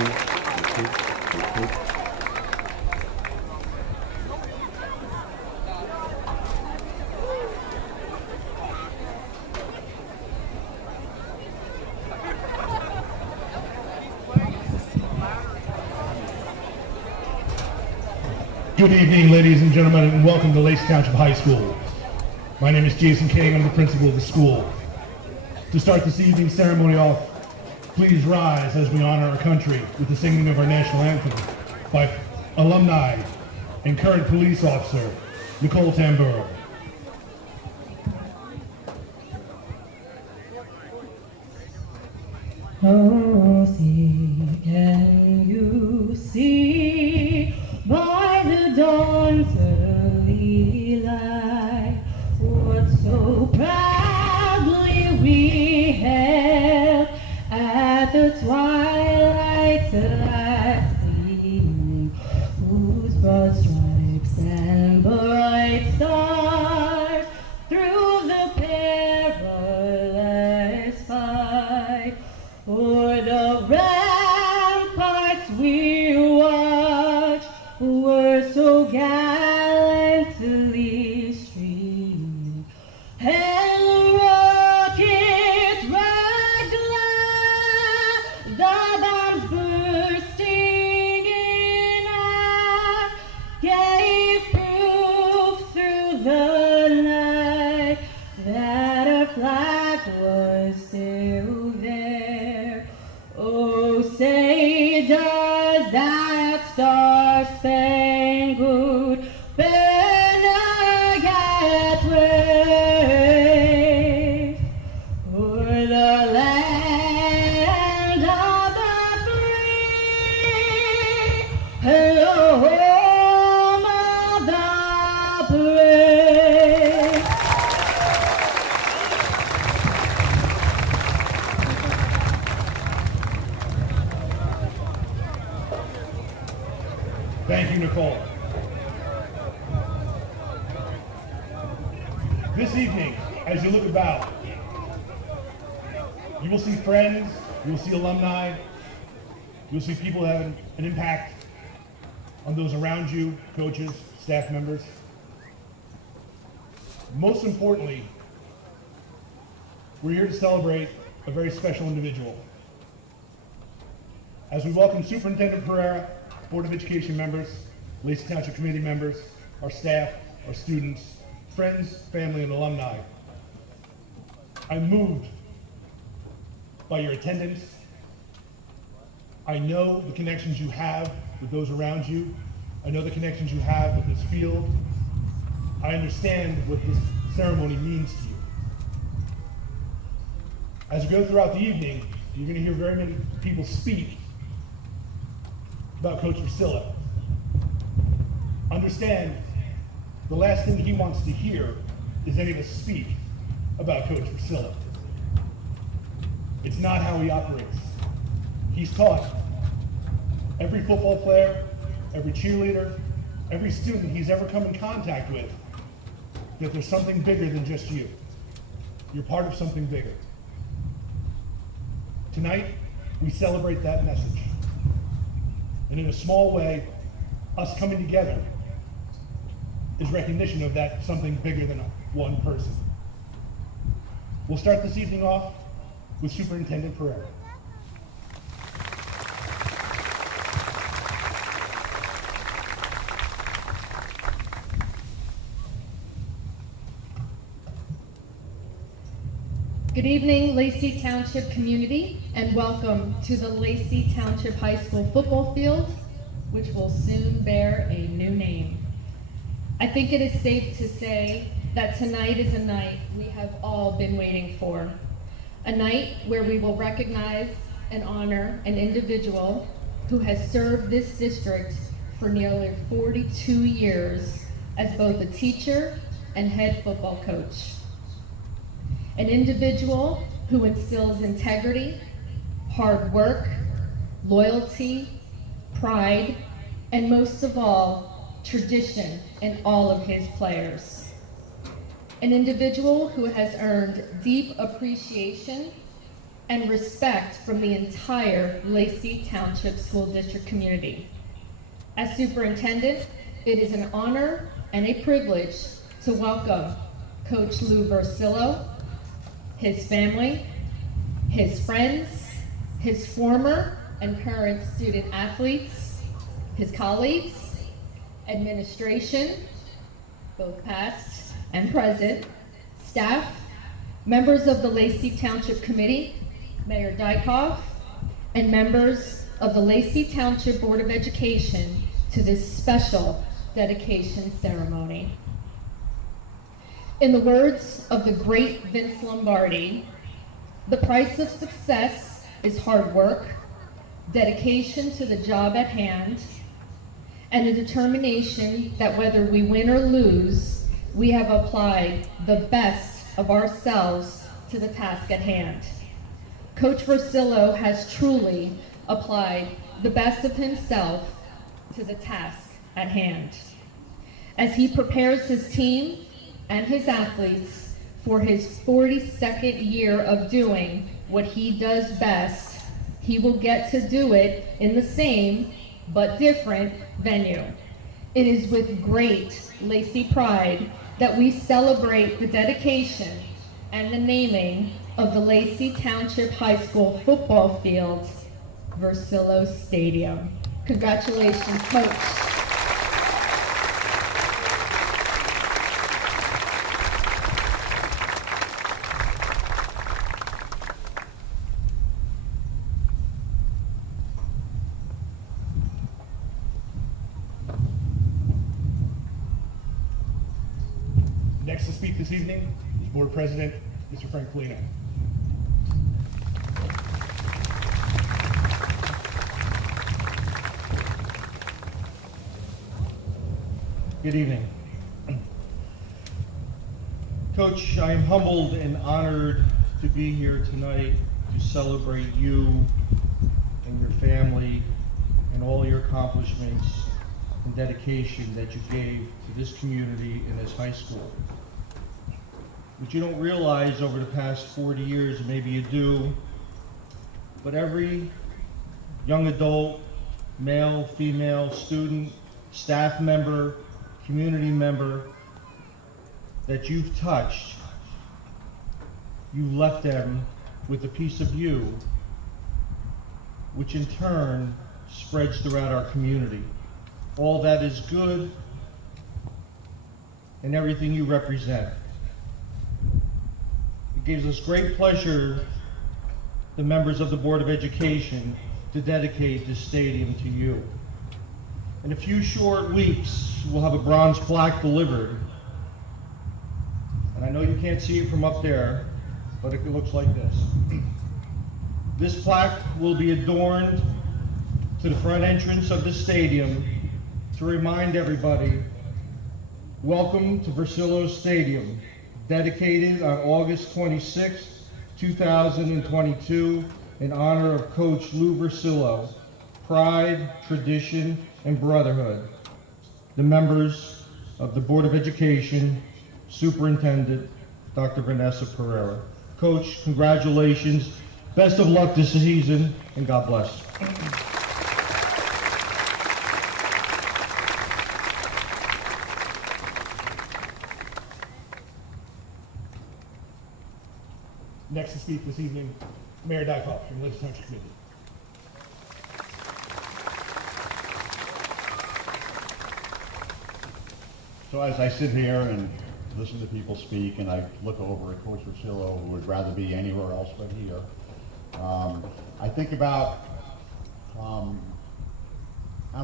Good evening, ladies and gentlemen, and welcome to Lacey Township High School. My name is Jason King. I'm the principal of the school. To start this evening's ceremony off, please rise as we honor our country with the singing of our national anthem by alumni and current police officer Nicole Tamburo. Oh, see, can you see by the dawn's early light what so proudly we held at the twilight's last gleaming, whose broad stripes and bright stars through the perilous fight o'er the ramparts we watched were so gallantly streaming, and the rockets roared glad, the bombs bursting in air gave proof through the night that our flag was still there. Oh, say does that star-spangled banner yet wave o'er the land of the free and the home of the brave? Thank you, Nicole. This evening, as you look about, you will see friends, you will see alumni, you will see people that have an impact on those around you, coaches, staff members. Most importantly, we're here to celebrate a very special individual. As we welcome Superintendent Pereira, Board of Education members, Lacey Township Committee members, our staff, our students, friends, family, and alumni, I'm moved by your attendance. I know the connections you have with those around you. I know the connections you have with this field. I understand what this ceremony means to you. As we go throughout the evening, you're going to hear very many people speak about Coach Vircillo. Understand, the last thing he wants to hear is any of us speak about Coach Vircillo. It's not how he operates. He's taught every football player, every cheerleader, every student he's ever come in contact with that there's something bigger than just you. You're part of something bigger. Tonight, we celebrate that message. And in a small way, us coming together is recognition of that something bigger than one person. We'll start this evening off with Superintendent Pereira. Good evening, Lacey Township community, and welcome to the Lacey Township High School football field, which will soon bear a new name. I think it is safe to say that tonight is a night we have all been waiting for. A night where we will recognize and honor an individual who has served this district for nearly 42 years as both a teacher and head football coach. An individual who instills integrity, hard work, loyalty, pride, and most of all, tradition in all of his players. An individual who has earned deep appreciation and respect from the entire Lacey Township School District community. As superintendent, it is an honor and a privilege to welcome Coach Lou Vircillo, his family, his friends, his former and current student athletes, his colleagues, administration, both past and present, staff, members of the Lacey Township Committee, Mayor Dykoff, and members of the Lacey Township Board of Education to this special dedication ceremony. In the words of the great Vince Lombardi, the price of success is hard work, dedication to the job at hand, and a determination that whether we win or lose, we have applied the best of ourselves to the task at hand. Coach Vircillo has truly applied the best of himself to the task at hand. As he prepares his team and his athletes for his 42nd year of doing what he does best, he will get to do it in the same but different venue. It is with great Lacey pride that we celebrate the dedication and the naming of the Lacey Township High School football field, Vircillo Stadium. Congratulations, Coach. Next to speak this evening is Board President, Mr. Frank Polino. Good evening. Coach, I am humbled and honored to be here tonight to celebrate you and your family and all your accomplishments and dedication that you gave to this community and this high school. What you don't realize over the past 40 years, maybe you do, but every young adult, male, female, student, staff member, community member that you've touched, you left them with a piece of you, which in turn spreads throughout our community. All that is good and everything you represent. It gives us great pleasure, the members of the Board of Education, to dedicate this stadium to you. In a few short weeks, we'll have a bronze plaque delivered. And I know you can't see it from up there, but it looks like this. This plaque will be adorned to the front entrance of the stadium to remind everybody, welcome to Vircillo Stadium, dedicated on August 26, 2022, in honor of Coach Lou Vircillo, pride, tradition, and brotherhood. The members of the Board of Education, Superintendent Dr. Vanessa Pereira. Coach, congratulations, best of luck this season, and God bless. Next to speak this evening, Mayor Dykoff from the Lacey Township Committee. So as I sit here and listen to people speak, and I look over at Coach Vircillo, who would rather be anywhere else but here, I think about how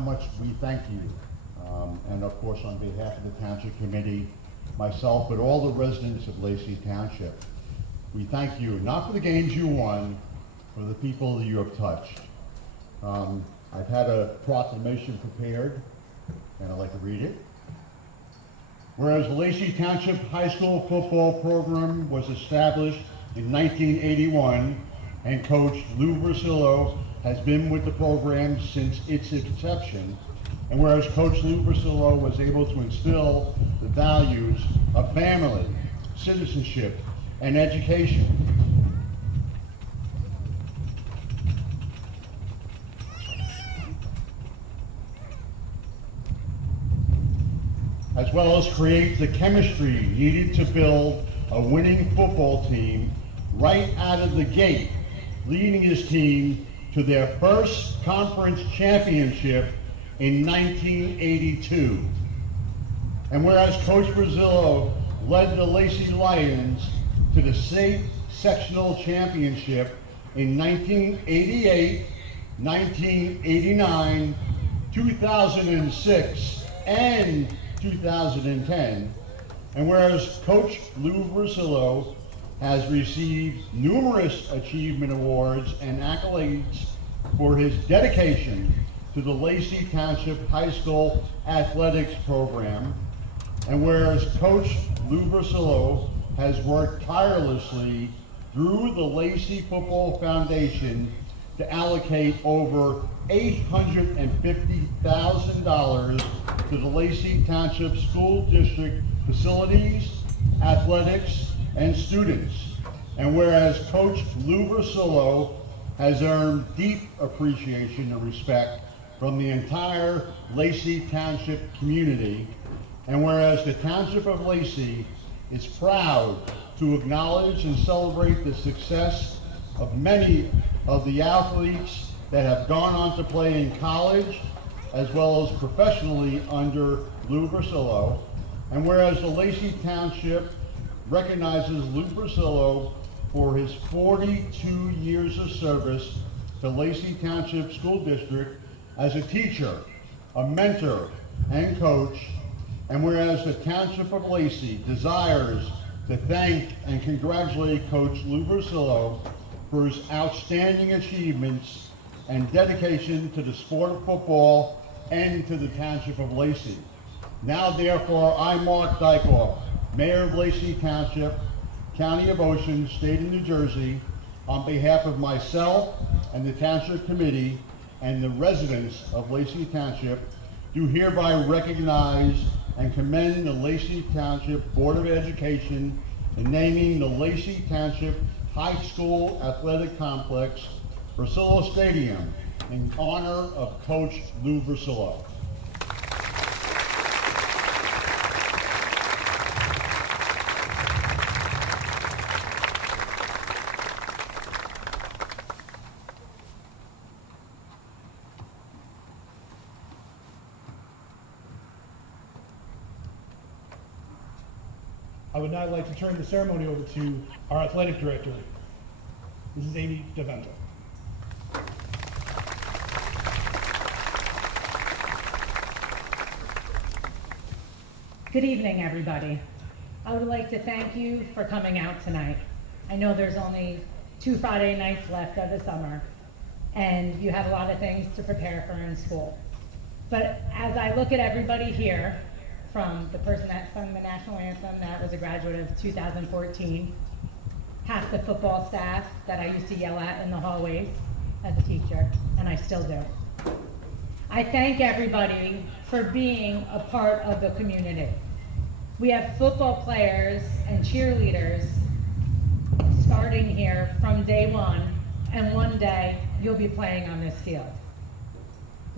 much we thank you, and of course on behalf of the Township Committee, myself, but all the residents of Lacey Township. We thank you, not for the games you won, for the people that you have touched. I've had a proclamation prepared, and I'd like to read it. Whereas the Lacey Township High School football program was established in 1981, and Coach Lou Vircillo has been with the program since its inception, and whereas Coach Lou Vircillo was able to instill the values of family, citizenship, and education. as well as create the chemistry needed to build a winning football team right out of the gate, leading his team to their first conference championship in 1982. And whereas Coach Vircillo led the Lacey Lions to the state sectional championship in 1988, 1989, 2006, and 2010, and whereas Coach Lou Vircillo has received numerous achievement awards and accolades for his dedication to the Lacey Township High School athletics program, and whereas Coach Lou Vircillo has worked tirelessly through the Lacey Football Foundation to allocate over $850,000 to the Lacey Township School District facilities, athletics, and students. And whereas Coach Lou Vircillo has earned deep appreciation and respect from the entire Lacey Township community, and whereas the Township of Lacey is proud to acknowledge and celebrate the success of many of the athletes that have gone on to play in college as well as professionally under Lou Vircillo, and whereas the Lacey Township recognizes Lou Vircillo for his 42 years of service to Lacey Township School District as a teacher, a mentor, and coach, and whereas the Township of Lacey desires to thank and congratulate Coach Lou Vircillo for his outstanding achievements and dedication to the sport of football and to the Township of Lacey. Now therefore, I, Mark Dykoff, Mayor of Lacey Township, County of Ocean, State of New Jersey, on behalf of myself and the Township Committee and the residents of Lacey Township, do hereby recognize and commend the Lacey Township Board of Education in naming the Lacey Township High School Athletic Complex Vircillo Stadium in honor of Coach Lou Vircillo. I would now like to turn the ceremony over to our athletic director, Mrs. Amy DeVento. Good evening, everybody. I would like to thank you for coming out tonight. I know there's only 2 Friday nights left of the summer, and you have a lot of things to prepare for in school. But as I look at everybody here, from the person that sung the national anthem that was a graduate of 2014, half the football staff that I used to yell at in the hallways as a teacher, and I still do. I thank everybody for being a part of the community. We have football players and cheerleaders starting here from day one, and one day you'll be playing on this field.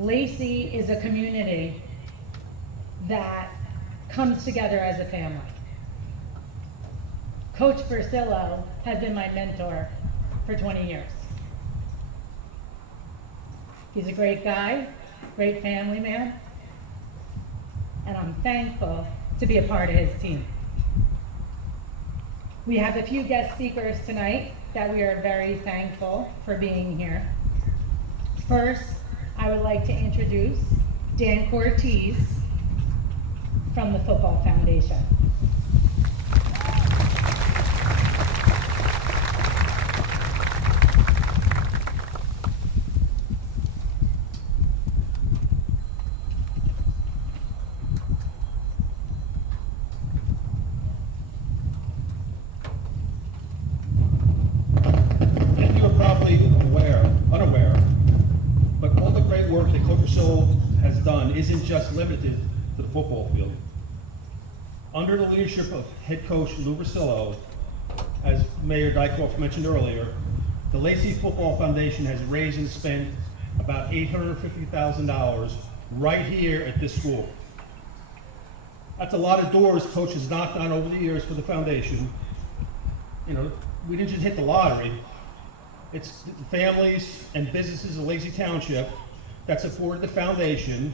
Lacey is a community that comes together as a family. Coach Vircillo has been my mentor for 20 years. He's a great guy, great family man, and I'm thankful to be a part of his team. We have a few guest speakers tonight that we are very thankful for being here. First, I would like to introduce Dan Cortez from the Football Foundation. And you are probably unaware, but all the great work that Coach Vircillo has done isn't just limited to the football field. Under the leadership of head coach Lou Vircillo, as Mayor Dykoff mentioned earlier, the Lacey Football Foundation has raised and spent about $850,000 right here at this school. That's a lot of doors Coach has knocked on over the years for the foundation. You know, we didn't just hit the lottery. It's the families and businesses of Lacey Township that supported the foundation,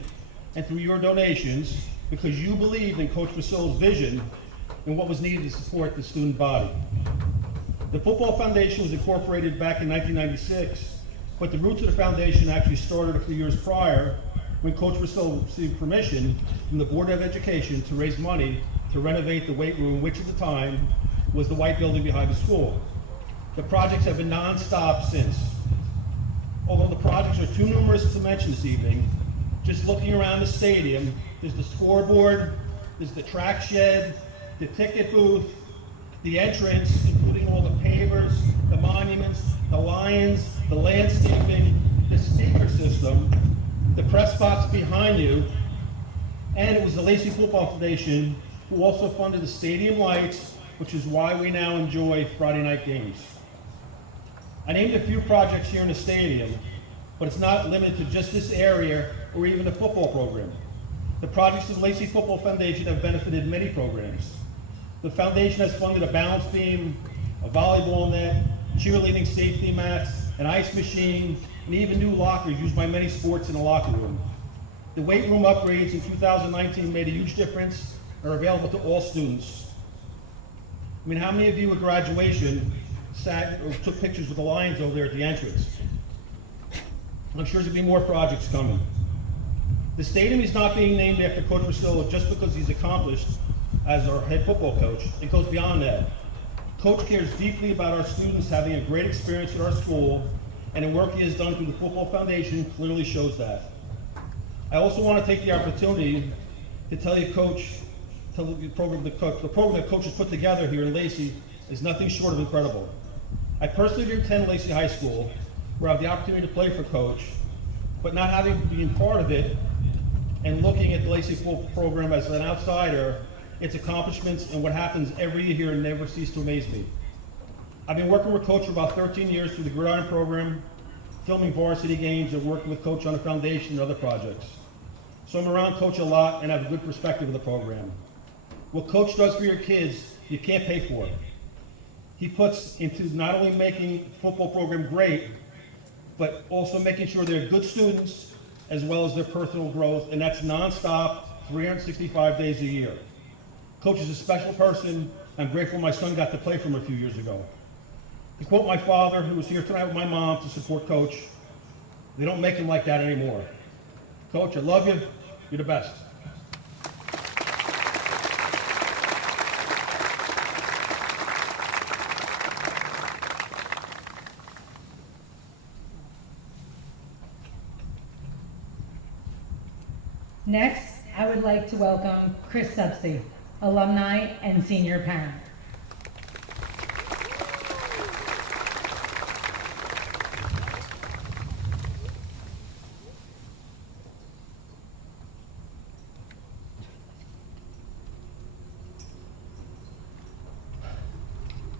and through your donations, because you believed in Coach Vircillo's vision and what was needed to support the student body. The Football Foundation was incorporated back in 1996, but the roots of the foundation actually started a few years prior when Coach Vircillo received permission from the Board of Education to raise money to renovate the weight room, which at the time was the white building behind the school. The projects have been non-stop since. Although the projects are too numerous to mention this evening, just looking around the stadium, there's the scoreboard, there's the track shed, the ticket booth, the entrance, including all the pavers, the monuments, the lions, the landscaping, the speaker system, the press box behind you, and it was the Lacey Football Foundation who also funded the stadium lights, which is why we now enjoy Friday night games. I named a few projects here in the stadium, but it's not limited to just this area or even the football program. The projects of the Lacey Football Foundation have benefited many programs. The foundation has funded a balance beam, a volleyball net, cheerleading safety mats, an ice machine, and even new lockers used by many sports in the locker room. The weight room upgrades in 2019 made a huge difference and are available to all students. I mean, how many of you at graduation sat or took pictures with the Lions over there at the entrance? I'm sure there'll be more projects coming. The stadium is not being named after Coach Vircillo just because he's accomplished as our head football coach. It goes beyond that. Coach cares deeply about our students having a great experience at our school, and the work he has done through the Football Foundation clearly shows that. I also want to take the opportunity to tell you, Coach, the program that Coach has put together here in Lacey is nothing short of incredible. I personally did attend Lacey High School, where I have the opportunity to play for Coach, but not having been part of it and looking at the Lacey football program as an outsider, its accomplishments and what happens every year here never cease to amaze me. I've been working with Coach for about 13 years through the Gridiron program, filming varsity games and working with Coach on the foundation and other projects. So I'm around Coach a lot and have a good perspective of the program. What Coach does for your kids, you can't pay for it. He puts into not only making the football program great, but also making sure they're good students as well as their personal growth, and that's nonstop, 365 days a year. Coach is a special person. I'm grateful my son got to play for him a few years ago. To quote my father, who was here tonight with my mom to support Coach, they don't make him like that anymore. Coach, I love you. You're the best. Next, I would like to welcome Chris Subsey, alumni and senior parent.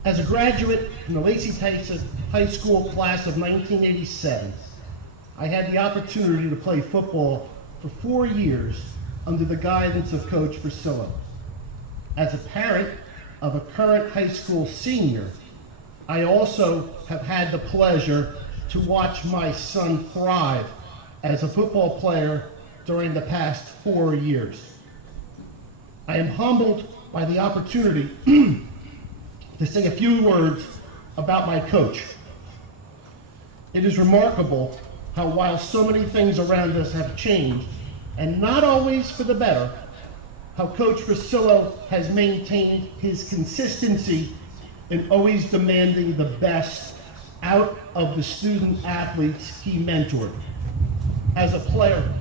As a graduate from the Lacey High School class of 1987, I had the opportunity to play football for 4 years under the guidance of Coach Vircillo. As a parent of a current high school senior, I also have had the pleasure to watch my son thrive as a football player during the past 4 years. I am humbled by the opportunity to say a few words about my coach. It is remarkable how while so many things around us have changed, and not always for the better, how Coach Vircillo has maintained his consistency in always demanding the best out of the student athletes he mentored. As a player,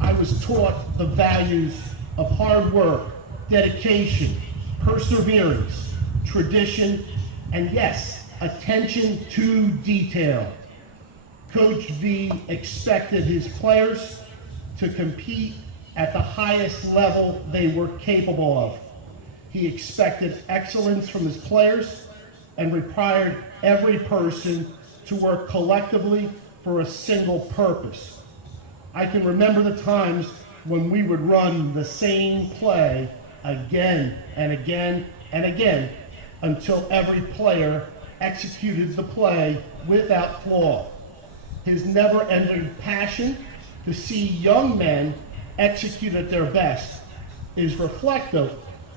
I was taught the values of hard work, dedication, perseverance, tradition, and yes, attention to detail. Coach V expected his players to compete at the highest level they were capable of. He expected excellence from his players and required every person to work collectively for a single purpose. I can remember the times when we would run the same play again and again and again until every player executed the play without flaw. His never-ending passion to see young men execute at their best is reflective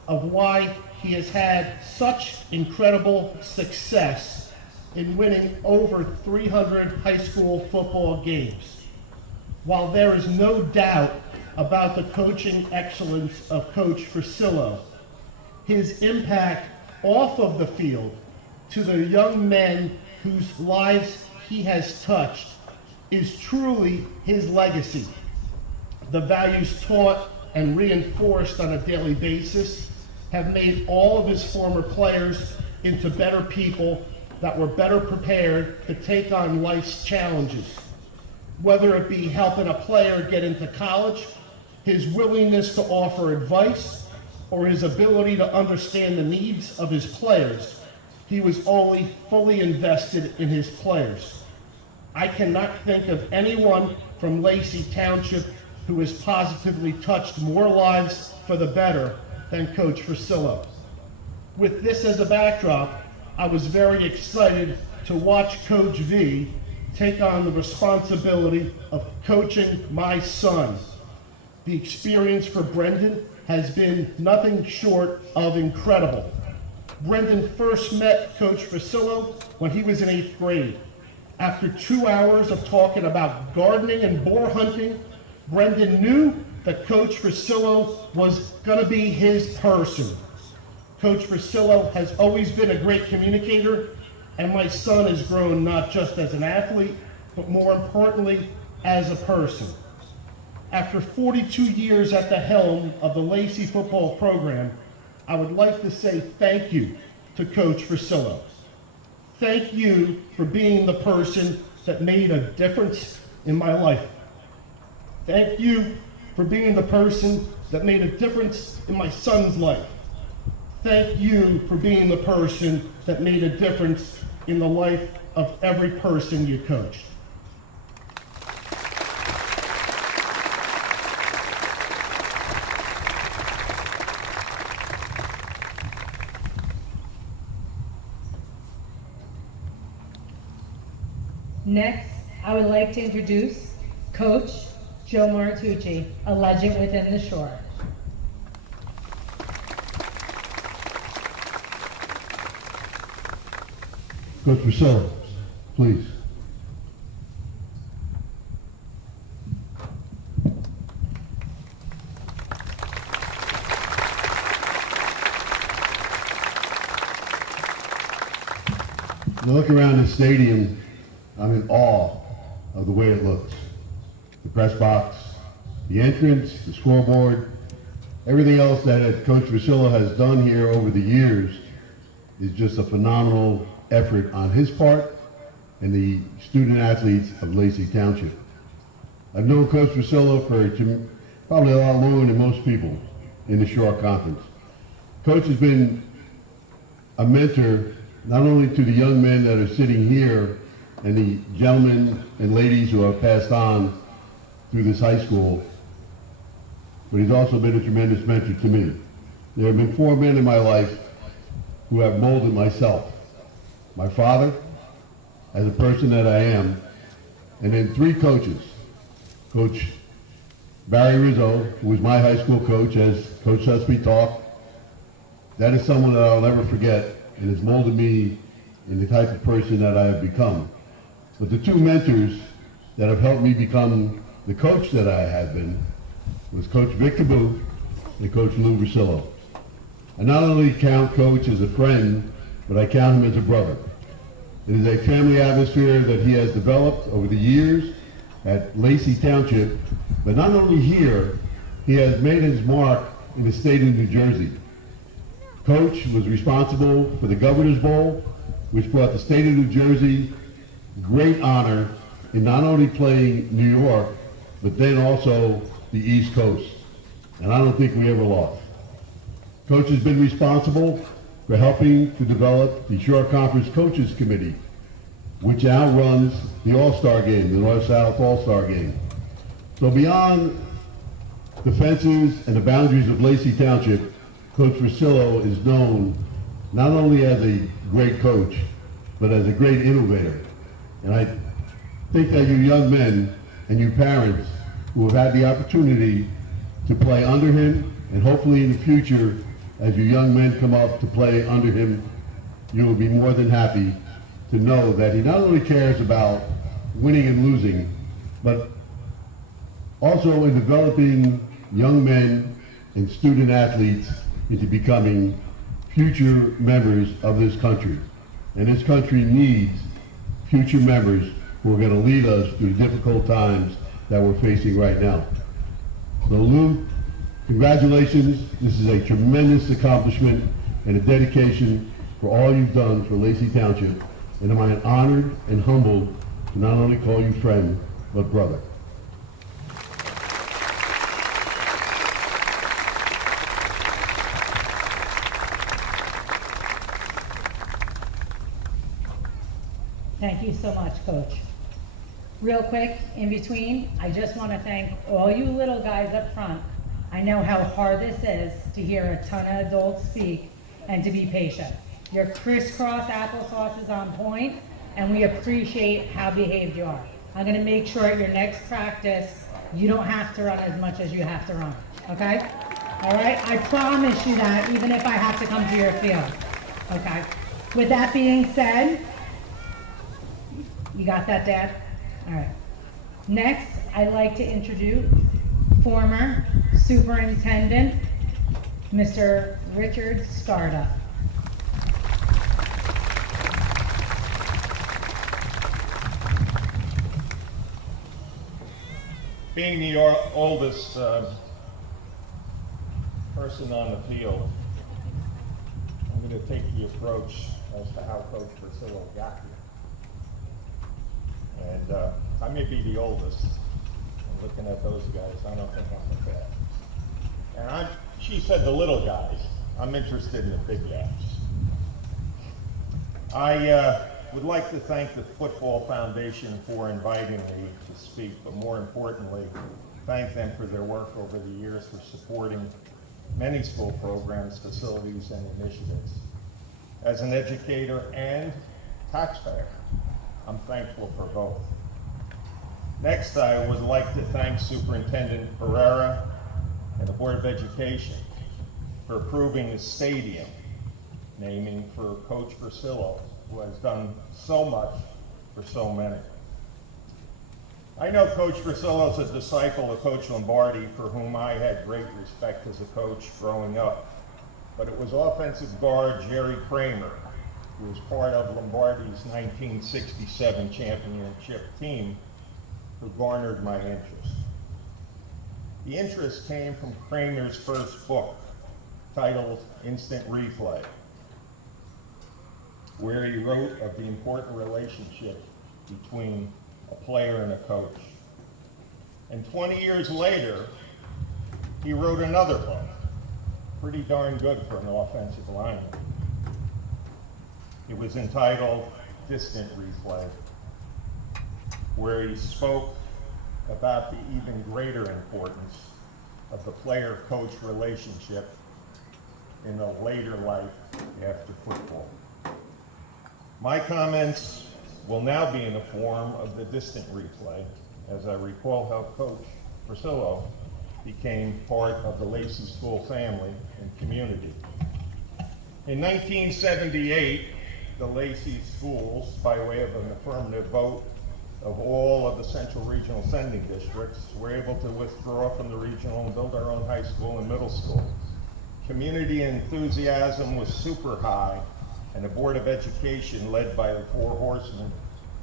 of why he has had such incredible success in winning over 300 high school football games. While there is no doubt about the coaching excellence of Coach Vircillo, his impact off of the field to the young men whose lives he has touched is truly his legacy. The values taught and reinforced on a daily basis have made all of his former players into better people that were better prepared to take on life's challenges. Whether it be helping a player get into college, his willingness to offer advice, or his ability to understand the needs of his players, he was always fully invested in his players. I cannot think of anyone from Lacey Township who has positively touched more lives for the better than Coach Vircillo. With this as a backdrop, I was very excited to watch Coach V take on the responsibility of coaching my son. The experience for Brendan has been nothing short of incredible. Brendan first met Coach Vircillo when he was in 8th grade. After 2 hours of talking about gardening and boar hunting, Brendan knew that Coach Vircillo was going to be his person. Coach Vircillo has always been a great communicator, and my son has grown not just as an athlete, but more importantly, as a person. After 42 years at the helm of the Lacey football program, I would like to say thank you to Coach Vircillo. Thank you for being the person that made a difference in my life. Thank you for being the person that made a difference in my son's life. Thank you for being the person that made a difference in the life of every person you coached. Next, I would like to introduce Coach Joe Martucci, a legend within the shore. Coach Vircillo, please. When I look around the stadium, I'm in awe of the way it looks. The press box, the entrance, the scoreboard, everything else that Coach Vircillo has done here over the years is just a phenomenal effort on his part and the student athletes of Lacey Township. I've known Coach Vircillo for probably a lot longer than most people in the Shore Conference. Coach has been a mentor not only to the young men that are sitting here and the gentlemen and ladies who have passed on through this high school, but he's also been a tremendous mentor to me. There have been 4 men in my life who have molded myself. My father, as a person that I am, and then 3 coaches. Coach Barry Rizzo, who was my high school coach, as Coach Susby talked. That is someone that I'll never forget and has molded me in the type of person that I have become. But the 2 mentors that have helped me become the coach that I have been was Coach Vic Caboot and Coach Lou Vircillo. I not only count Coach as a friend, but I count him as a brother. It is a family atmosphere that he has developed over the years at Lacey Township, but not only here, he has made his mark in the state of New Jersey. Coach was responsible for the Governor's Bowl, which brought the state of New Jersey great honor in not only playing New York, but then also the East Coast. And I don't think we ever lost. Coach has been responsible for helping to develop the Shore Conference Coaches Committee, which now runs the All-Star Game, the North-South All-Star Game. So beyond the fences and the boundaries of Lacey Township, Coach Vircillo is known not only as a great coach, but as a great innovator. And I think that you young men and you parents who have had the opportunity to play under him, and hopefully in the future, as your young men come up to play under him, you will be more than happy to know that he not only cares about winning and losing, but also in developing young men and student athletes into becoming future members of this country. And this country needs future members who are going to lead us through the difficult times that we're facing right now. So Lou, congratulations. This is a tremendous accomplishment and a dedication for all you've done for Lacey Township. And I'm honored and humbled to not only call you friend, but brother. Thank you so much, Coach. Real quick, in between, I just want to thank all you little guys up front. I know how hard this is to hear a ton of adults speak and to be patient. Your crisscross applesauce is on point, and we appreciate how behaved you are. I'm going to make sure at your next practice, you don't have to run as much as you have to run, okay? All right, I promise you that, even if I have to come to your field, okay? With that being said, you got that, Dad? All right. Next, I'd like to introduce former Superintendent, Mr. Richard Scarda. Being the oldest person on the field, I'm going to take the approach as to how Coach Vircillo got here. And I may be the oldest. I'm looking at those guys. I don't think I'm the best. And she said the little guys. I'm interested in the big guys. I would like to thank the Football Foundation for inviting me to speak, but more importantly, thank them for their work over the years for supporting many school programs, facilities, and initiatives. As an educator and taxpayer, I'm thankful for both. Next, I would like to thank Superintendent Pereira and the Board of Education for approving the stadium naming for Coach Vircillo, who has done so much for so many. I know Coach Vircillo is a disciple of Coach Lombardi, for whom I had great respect as a coach growing up. But it was offensive guard Jerry Kramer, who was part of Lombardi's 1967 championship team, who garnered my interest. The interest came from Kramer's first book, titled Instant Replay, where he wrote of the important relationship between a player and a coach. And 20 years later, he wrote another book, pretty darn good for an offensive lineman. It was entitled Distant Replay, where he spoke about the even greater importance of the player-coach relationship in a later life after football. My comments will now be in the form of the distant replay, as I recall how Coach Vircillo became part of the Lacey School family and community. In 1978, the Lacey schools, by way of an affirmative vote of all of the central regional sending districts, were able to withdraw from the regional and build our own high school and middle school. Community enthusiasm was super high, and the Board of Education, led by the four horsemen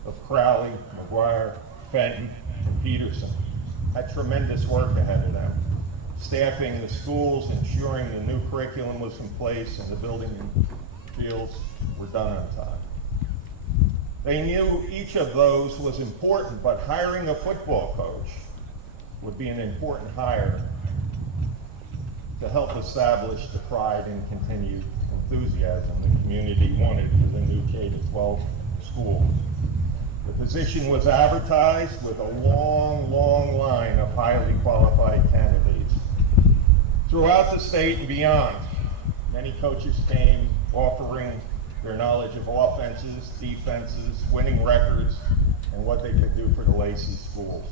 of Crowley, McGuire, Fenton, and Peterson, had tremendous work ahead of them, staffing the schools, ensuring the new curriculum was in place, and the building and fields were done on time. They knew each of those was important, but hiring a football coach would be an important hire to help establish the pride and continued enthusiasm the community wanted for the new K-12 school. The position was advertised with a long, long line of highly qualified candidates throughout the state and beyond. Many coaches came offering their knowledge of offenses, defenses, winning records, and what they could do for the Lacey schools.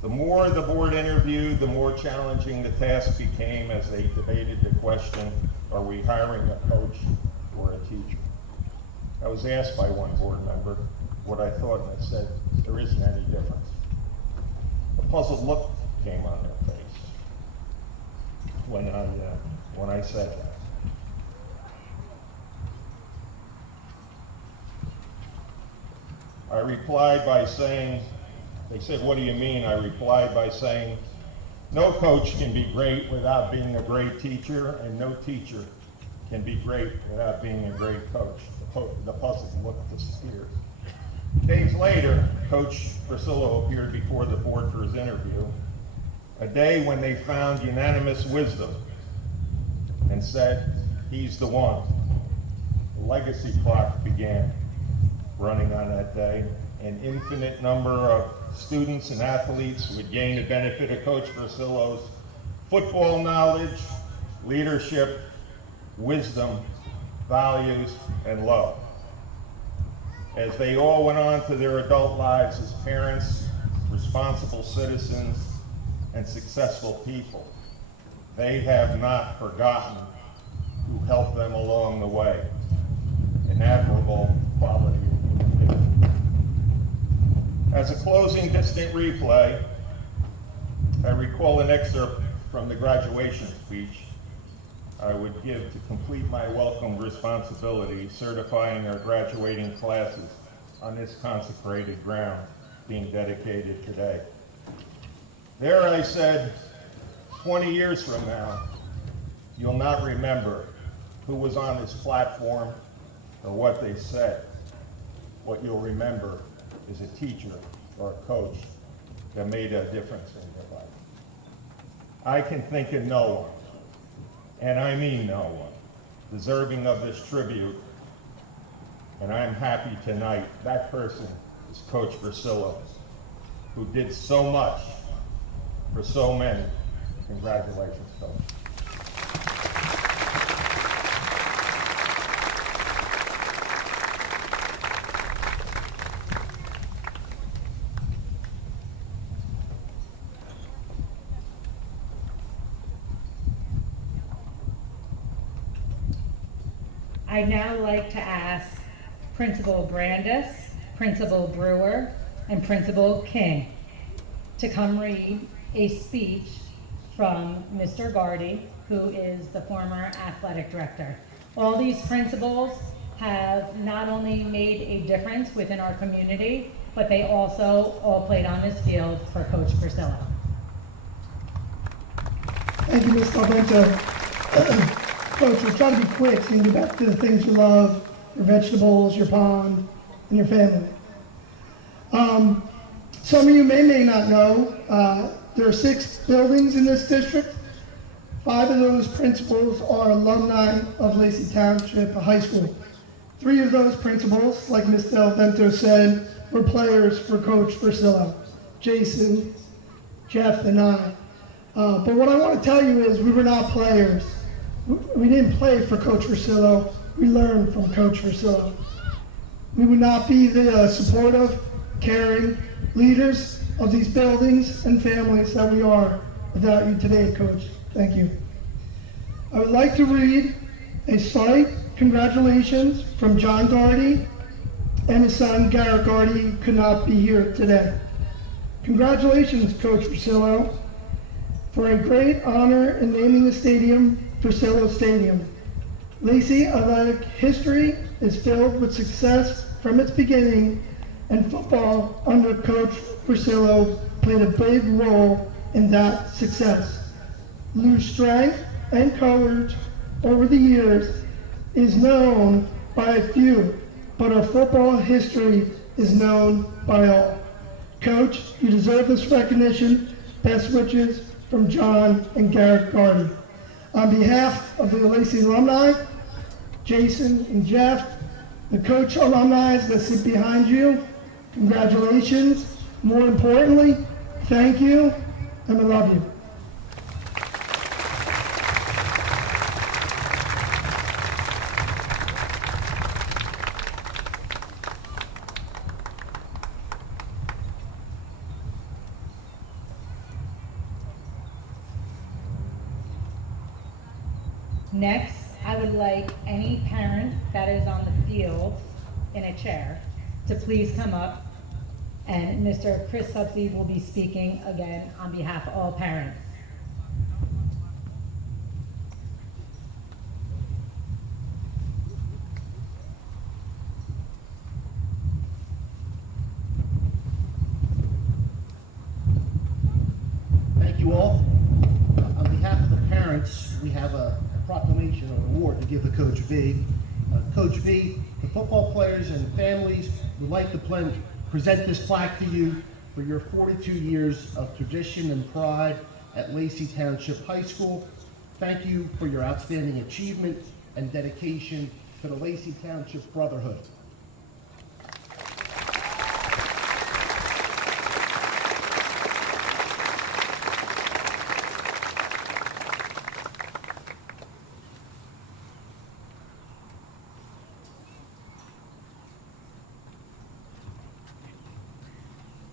The more the board interviewed, the more challenging the task became as they debated the question, are we hiring a coach or a teacher? I was asked by one board member what I thought, and I said, there isn't any difference. A puzzled look came on their face when I said that. I replied by saying, they said, what do you mean? I replied by saying, no coach can be great without being a great teacher, and no teacher can be great without being a great coach. The puzzled look disappeared. Days later, Coach Vircillo appeared before the board for his interview, a day when they found unanimous wisdom and said, he's the one. The legacy clock began running on that day. An infinite number of students and athletes would gain the benefit of Coach Vircillo's football knowledge, leadership, wisdom, values, and love. As they all went on to their adult lives as parents, responsible citizens, and successful people, they have not forgotten who helped them along the way. An admirable quality. As a closing distant replay, I recall an excerpt from the graduation speech I would give to complete my welcome responsibility, certifying our graduating classes on this consecrated ground being dedicated today. There I said, 20 years from now, you'll not remember who was on this platform or what they said. What you'll remember is a teacher or a coach that made a difference in your life. I can think of no one, and I mean no one, deserving of this tribute, and I'm happy tonight that person is Coach Vircillo, who did so much for so many. Congratulations, Coach. I'd now like to ask Principal Brandis, Principal Brewer, and Principal King to come read a speech from Mr. Gardy, who is the former athletic director. All these principals have not only made a difference within our community, but they also all played on this field for Coach Vircillo. Thank you, Ms. Calvento. Coach, we'll try to be quick so you can get back to the things you love, your vegetables, your pond, and your family. Some of you may not know, there are 6 buildings in this district. 5 of those principals are alumni of Lacey Township High School. 3 of those principals, like Ms. Del Vento said, were players for Coach Vircillo, Jason, Jeff, and I. But what I want to tell you is we were not players. We didn't play for Coach Vircillo. We learned from Coach Vircillo. We would not be the supportive, caring leaders of these buildings and families that we are without you today, Coach. Thank you. I would like to read a slight congratulations from John Gardy and his son Garrett Gardy, who could not be here today. Congratulations, Coach Vircillo, for a great honor in naming the stadium Vircillo Stadium. Lacey athletic history is filled with success from its beginning, and football under Coach Vircillo played a big role in that success. Lou's strength and courage over the years is known by a few, but our football history is known by all. Coach, you deserve this recognition. Best wishes from John and Garrett Gardy. On behalf of the Lacey alumni, Jason and Jeff, the Coach alumni that sit behind you, congratulations. More importantly, thank you, and I love you. Next, I would like any parent that is on the field in a chair to please come up, and Mr. Chris Subsey will be speaking again on behalf of all parents. Thank you all. On behalf of the parents, we have a proclamation, an award to give to Coach V. Coach V, the football players and families would like to present this plaque to you for your 42 years of tradition and pride at Lacey Township High School. Thank you for your outstanding achievement and dedication to the Lacey Township Brotherhood.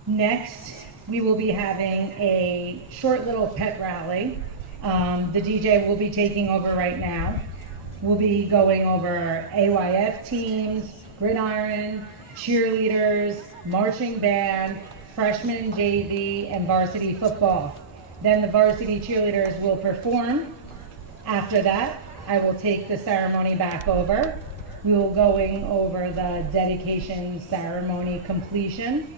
Next, we will be having a short little pet rally. The DJ will be taking over right now. We'll be going over AYF teams, gridiron, cheerleaders, marching band, freshman and JV, and varsity football. Then the varsity cheerleaders will perform. After that, I will take the ceremony back over. We will going over the dedication ceremony completion,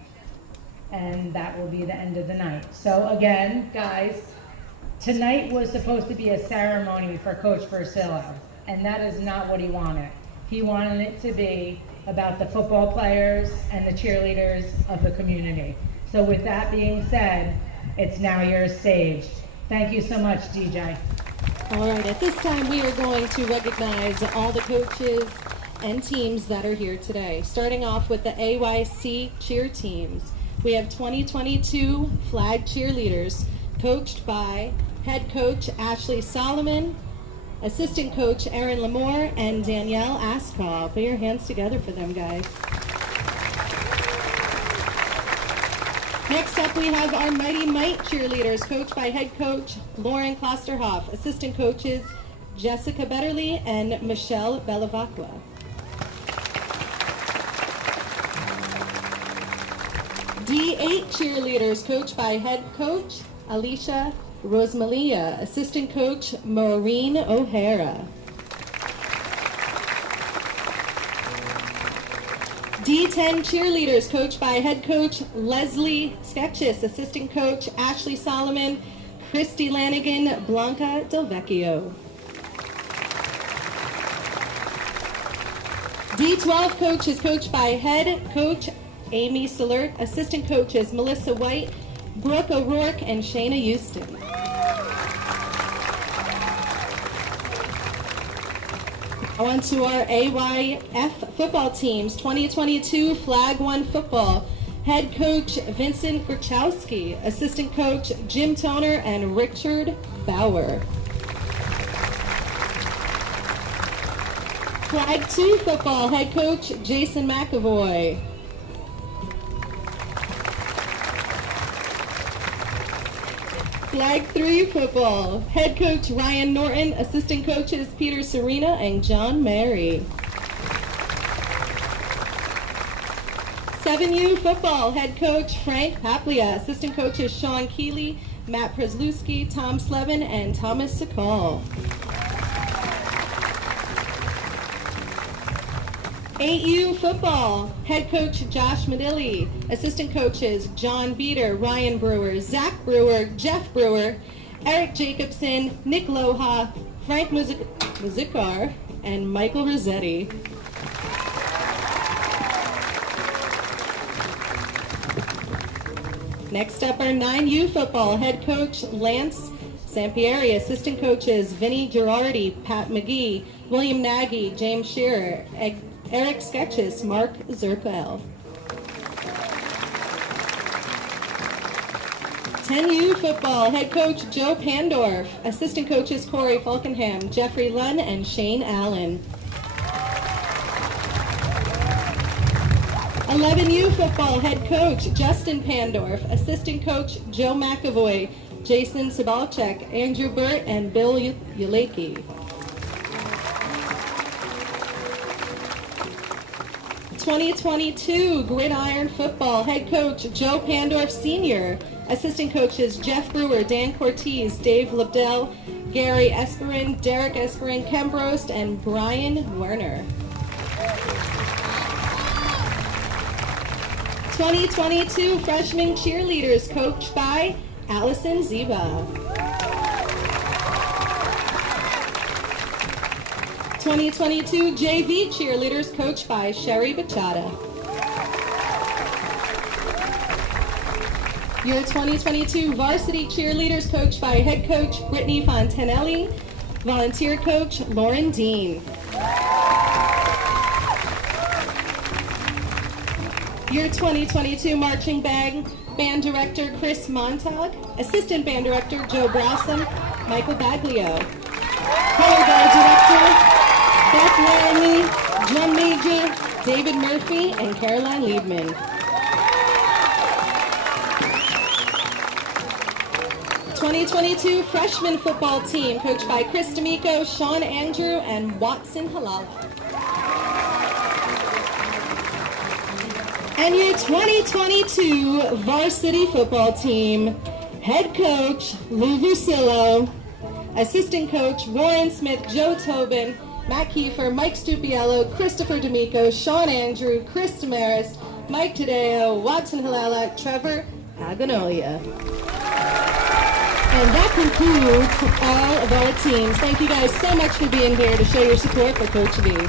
and that will be the end of the night. So again, guys, tonight was supposed to be a ceremony for Coach Vircillo, and that is not what he wanted. He wanted it to be about the football players and the cheerleaders of the community. So with that being said, it's now your stage. Thank you so much, DJ. All right, at this time we are going to recognize all the coaches and teams that are here today. Starting off with the AYC cheer teams. We have 2022 flag cheerleaders coached by head coach Ashley Solomon, assistant coach Erin Lamore, and Danielle Askall. Put your hands together for them, guys. Next up, we have our Mighty Might cheerleaders coached by head coach Lauren Klosterhoff, assistant coaches Jessica Betterly and Michelle Bellavacqua. D8 cheerleaders coached by head coach Alicia Rosmalia, assistant coach Maureen O'Hara. D10 cheerleaders coached by head coach Leslie Sketchis, assistant coach Ashley Solomon, Christy Lanigan, Blanca Del Vecchio. D12 coach is coached by head coach Amy Salert, assistant coaches Melissa White, Brooke O'Rourke, and Shayna Houston. On to our AYF football teams, 2022 Flag 1 football. Head coach Vincent Grachowski, assistant coach Jim Toner and Richard Bauer. Flag 2 football, head coach Jason McAvoy. Flag 3 football, head coach Ryan Norton, assistant coaches Peter Serena and John Mary. 7U football, head coach Frank Paplia, assistant coaches Sean Keeley, Matt Przlewski, Tom Slevin, and Thomas Sakal. 8U football, head coach Josh Medilli, assistant coaches John Beater, Ryan Brewer, Zach Brewer, Jeff Brewer, Eric Jacobson, Nick Loha, Frank Muzikar, and Michael Rossetti. Next up are 9U football, head coach Lance Sampieri, assistant coaches Vinny Girardi, Pat McGee, William Nagy, James Shearer, Eric Sketches, Mark Zerpel. 10U football, head coach Joe Pandorf, assistant coaches Corey Falkenham, Jeffrey Lunn, and Shane Allen. 11U football, head coach Justin Pandorf, assistant coach Joe McAvoy, Jason Sabalchek, Andrew Burt, and Bill Ulecki. 2022 Gridiron Football Head Coach Joe Pandorf Sr. Assistant Coaches Jeff Brewer, Dan Cortez, Dave Lebdell, Gary Esperin, Derek Esperin, Ken Brost, and Brian Werner. 2022 Freshman Cheerleaders coached by Allison Ziba. 2022 JV Cheerleaders coached by Sherry Bachata. Your 2022 Varsity Cheerleaders coached by head coach Brittany Fontanelli, volunteer coach Lauren Dean. Your 2022 Marching Band Director Chris Montag, Assistant Band Director Joe Browsum, Michael Baglio. Color Guard Director Beth Laramie, Drum Major David Murphy, and Caroline Liebman. 2022 Freshman Football Team coached by Chris D'Amico, Sean Andrew, and Watson Halala. And your 2022 Varsity Football Team head coach Lou Vircillo, assistant coach Warren Smith, Joe Tobin, Matt Kiefer, Mike Stupiello, Christopher D'Amico, Sean Andrew, Chris Damaris, Mike Tadeo, Watson Halala, Trevor Aganolia. And that concludes all of our teams. Thank you guys so much for being here to show your support for Coach V.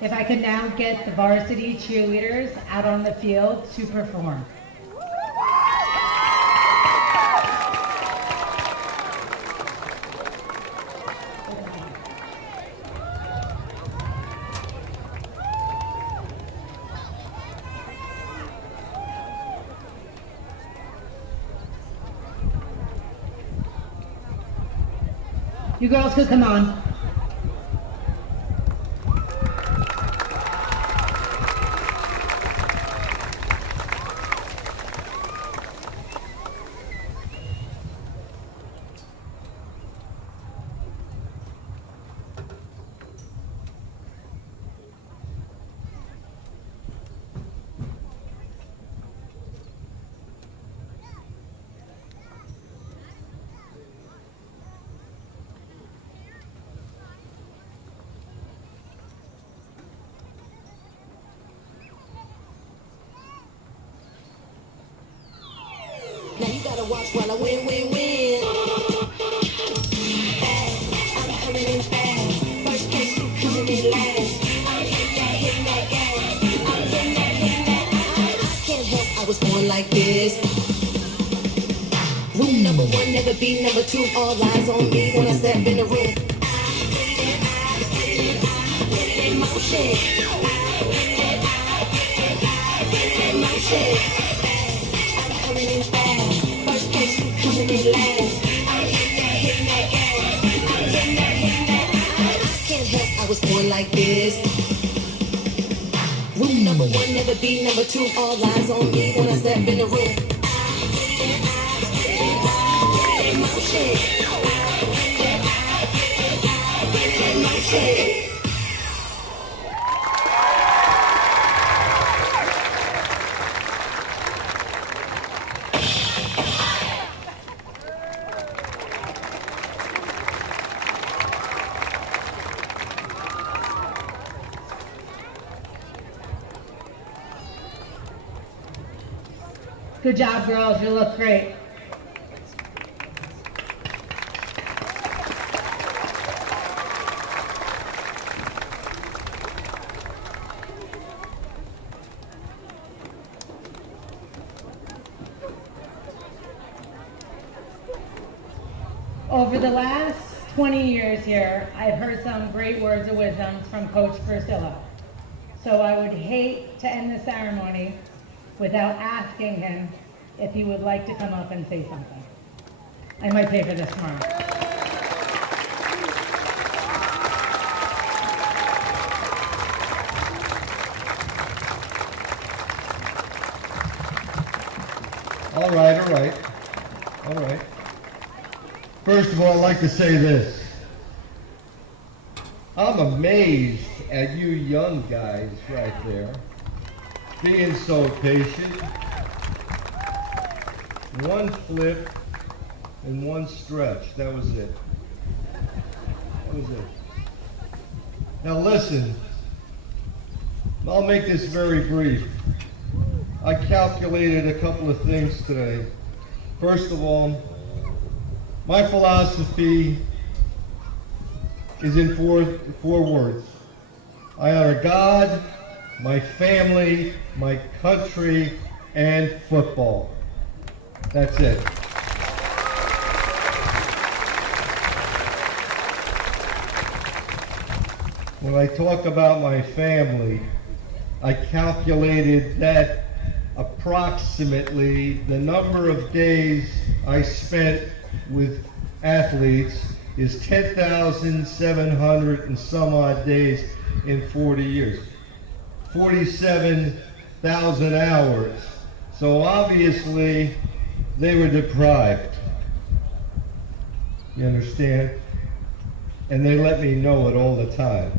If I could now get the varsity cheerleaders out on the field to perform. You girls could come on. Now you gotta watch while I win, win, win. Fast, I'm coming in fast. First place, you coming in last. I'm hitting that gas. I'm hitting that. I can't help, I was born like this. Rule number one, never be number two. All eyes on me when I step in the room. Put it in motion. I'm coming in fast. First place, you coming in last. I'm hitting that gas. I'm hitting that. I can't help, I was born like this. Rule number one, never be number two. All eyes on me when I step in the room. Put it in motion. Put it in motion. Good job, girls. You look great. Over the last 20 years here, I've heard some great words of wisdom from Coach Vircillo. So I would hate to end the ceremony without asking him if he would like to come up and say something. I might pay for this tomorrow. All right. First of all, I'd like to say this. I'm amazed at you young guys right there, being so patient. One flip and one stretch, that was it. Now listen, I'll make this very brief. I calculated a couple of things today. First of all, my philosophy is in four words. I honor God, my family, my country, and football. That's it. When I talk about my family, I calculated that approximately the number of days I spent with athletes is 10,700 and some odd days in 40 years. 47,000 hours. So obviously they were deprived. You understand? And they let me know it all the time.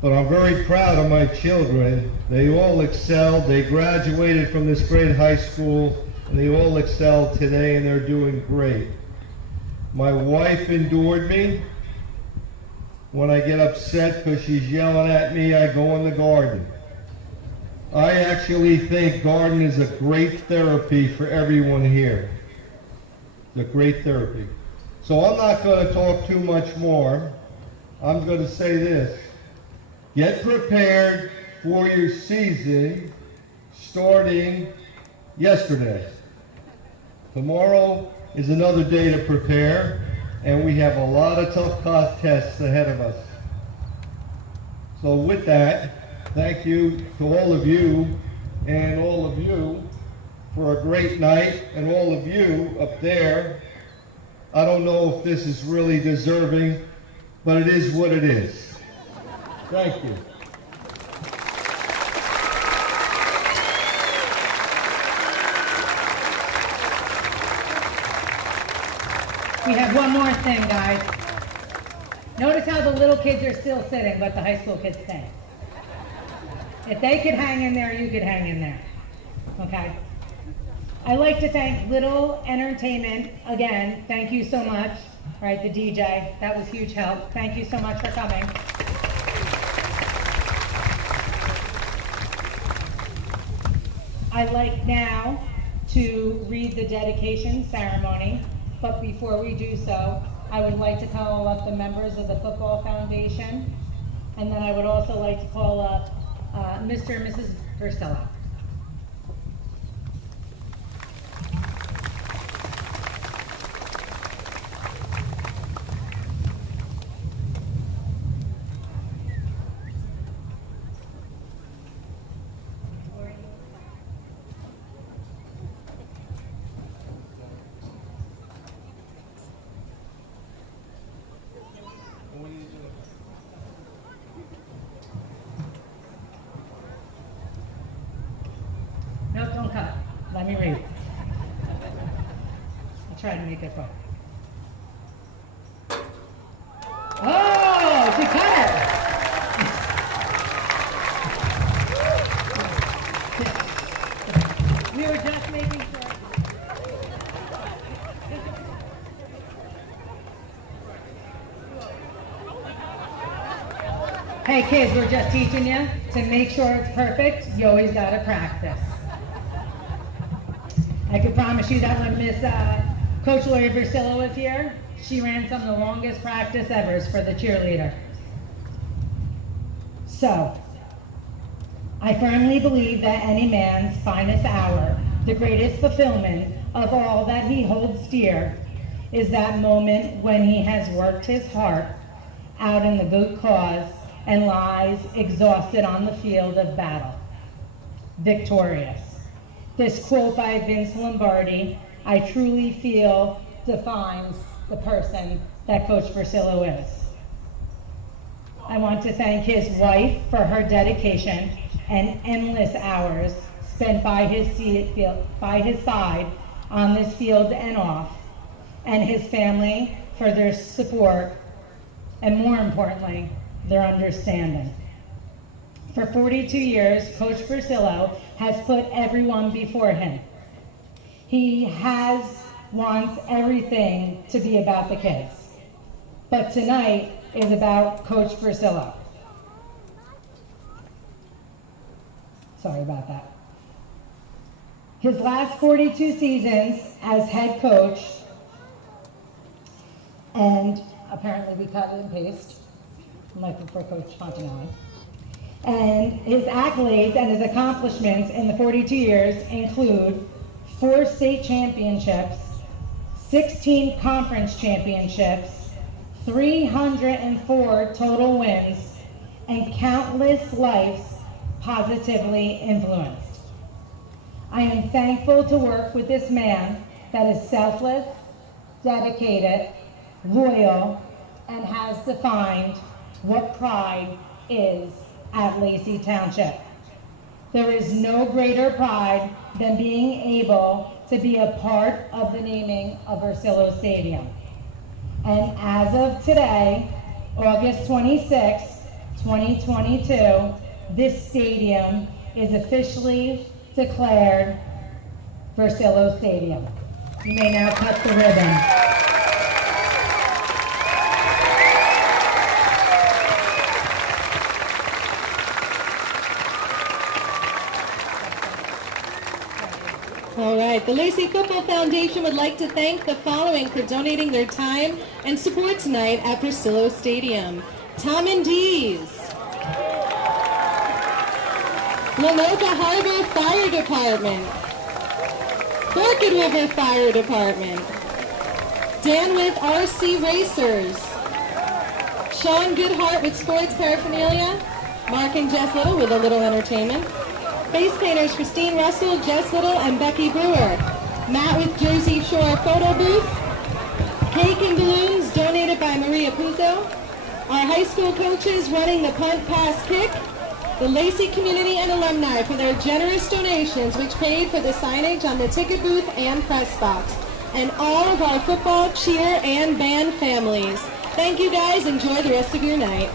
But I'm very proud of my children. They all excelled. They graduated from this great high school, and they all excelled today, and they're doing great. My wife endured me. When I get upset because she's yelling at me, I go in the garden. I actually think garden is a great therapy for everyone here. It's a great therapy. So I'm not going to talk too much more. I'm going to say this. Get prepared for your season starting yesterday. Tomorrow is another day to prepare, and we have a lot of tough contests ahead of us. So with that, thank you to all of you and all of you for a great night, and all of you up there. I don't know if this is really deserving, but it is what it is. Thank you. We have one more thing, guys. Notice how the little kids are still sitting, but the high school kids stay. If they could hang in there, you could hang in there. Okay? I'd like to thank Little Entertainment again. Thank you so much. All right, the DJ, that was huge help. Thank you so much for coming. I'd like now to read the dedication ceremony, but before we do so, I would like to call up the members of the Football Foundation, and then I would also like to call up Mr. and Mrs. Vircillo. No, don't cut. Let me read. I'll try to make it fun. Oh, she cut it! We were just making sure. Hey kids, we're just teaching you to make sure it's perfect. You always gotta practice. I can promise you that when Coach Lori Vircillo was here, she ran some of the longest practice ever for the cheerleader. So, I firmly believe that any man's finest hour, the greatest fulfillment of all that he holds dear, is that moment when he has worked his heart out in the good cause and lies exhausted on the field of battle, victorious. this quote by Vince Lombardi, I truly feel defines the person that Coach Vircillo is. I want to thank his wife for her dedication and endless hours spent by his side on this field and off, and his family for their support, and more importantly, their understanding. For 42 years, Coach Vircillo has put everyone before him. He wants everything to be about the kids. But tonight is about Coach Vircillo. Sorry about that. His last 42 seasons as head coach, and apparently we cut and paste, I'm looking for Coach Fontanelli. And his accolades and his accomplishments in the 42 years include 4 state championships, 16 conference championships, 304 total wins, and countless lives positively influenced. I am thankful to work with this man that is selfless, dedicated, loyal, and has defined what pride is at Lacey Township. There is no greater pride than being able to be a part of the naming of Vircillo Stadium. And as of today, August 26, 2022, this stadium is officially declared Vircillo Stadium. You may now cut the ribbon. All right, the Lacey Football Foundation would like to thank the following for donating their time and support tonight at Vircillo Stadium. Tom and Dees, Lenoka Harbor Fire Department, Crooked River Fire Department, Dan with RC Racers, Sean Goodhart with Sports Paraphernalia, Mark and Jess Little with a little entertainment, face painters Christine Russell, Jess Little, and Becky Brewer, Matt with Jersey Shore Photo Booth, cake and balloons donated by Maria Puzo, our high school coaches running the punt, pass, kick, the Lacey community and alumni for their generous donations which paid for the signage on the ticket booth and press box, and all of our football, cheer, and band families. Thank you guys. Enjoy the rest of your night.